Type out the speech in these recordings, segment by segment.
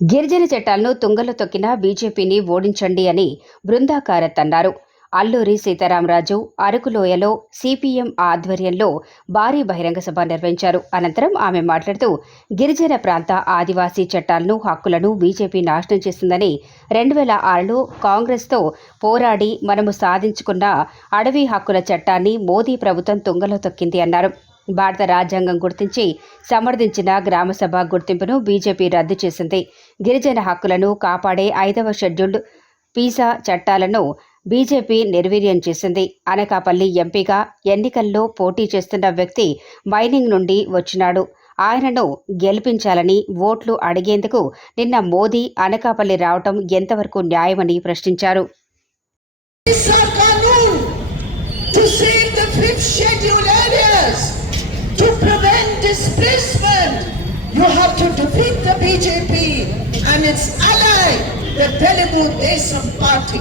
గిరిజన చట్టాలను తుంగలో తొక్కిన బీజేపీని ఓడించండి అని బృందా కారత్ అన్నారు. అల్లూరి సీతారామరాజు అరకులోయలో సిపిఎం ఆధ్వర్యంలో భారీ బహిరంగ సభ నిర్వహించారు. అనంతరం ఆమె మాట్లాడుతూ గిరిజన ప్రాంత ఆదివాసీ చట్టాలను హక్కులను బీజేపీ నాశనం చేసిందని, 2006లో కాంగ్రెస్తో పోరాడి మనము సాధించుకున్న అడవి హక్కుల చట్టాన్ని మోదీ ప్రభుత్వం తుంగలో తొక్కింది అన్నారు. భారత రాజ్యాంగం గుర్తించి సమర్థించిన గ్రామసభ గుర్తింపును బీజేపీ రద్దు చేసింది. గిరిజన హక్కులను కాపాడే 5వ షెడ్యూల్డ్ పీసా చట్టాలను బీజేపీ నిర్వీర్యం చేసింది. అనకాపల్లి ఎంపీగా ఎన్నికల్లో పోటీ చేస్తున్న వ్యక్తి మైనింగ్ నుండి వచ్చినాడు. ఆయనను గెలిపించాలని ఓట్లు అడిగేందుకు నిన్న మోదీ అనకాపల్లి రావటం ఎంతవరకు న్యాయమని ప్రశ్నించారు. To prevent displacement, you have to defeat the BJP and its ally, the Telugu Desam Party.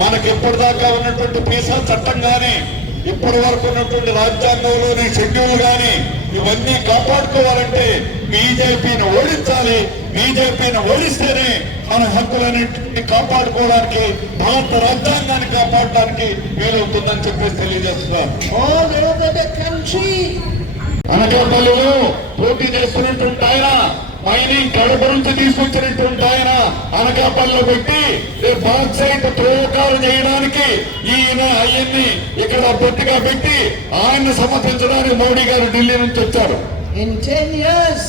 మనకి ఇప్పటిదాకా ఉన్నటువంటి పీసా చట్టం కానీ, ఇప్పటి వరకు ఉన్నటువంటి రాజ్యాంగంలోని షెడ్యూల్ కానీ, ఇవన్నీ కాపాడుకోవాలంటే బీజేపీని ఓడించాలి. బీజేపీని ఓడిస్తేనే మన హక్కులన్నింటినీ కాపాడుకోవడానికి, భారత రాజ్యాంగాన్ని కాపాడడానికి వీలవుతుందని చెప్పేసి తెలియజేస్తున్నారు. All over the country, అనకాపల్లిలో పోటీ చేస్తున్నటువంటి ఆయన, మైనింగ్ కడప నుంచి తీసుకొచ్చినటువంటి ఆయన అనకాపల్లిలో పెట్టి బాక్సైట్ త్రోకాలు చేయడానికి ఈయన అవన్నీ ఇక్కడ బొత్తిగా పెట్టి ఆయన్ని సమర్థించడానికి మోడీ గారు ఢిల్లీ నుంచి వచ్చారు. In 10 years,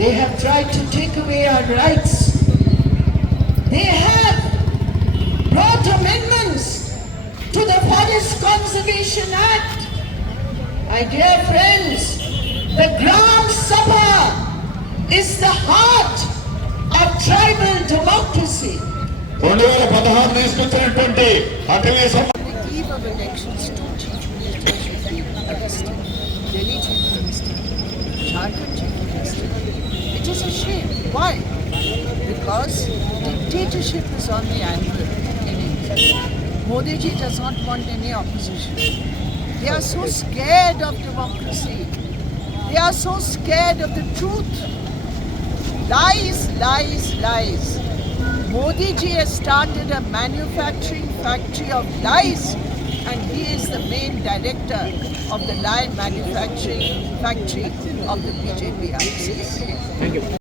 they have tried to take away our rights. They have brought amendments to the Forest Conservation Act. My dear friends, the Gram Sabha is the heart of tribal democracy. 2016 తీసుకొచ్చినటువంటి అటవీ On the eve of elections, 2 chief ministers should be arrested. Delhi chief minister, Jharkhand chief minister. It is a shame. Why? Because dictatorship is on the anvil in India. Modi ji does not want any opposition. They are so scared of democracy. They are so scared of the truth. Lies, lies, lies. Modi ji has started a manufacturing factory of lies, and he is the main director of the lie manufacturing factory of the BJP. Thank you.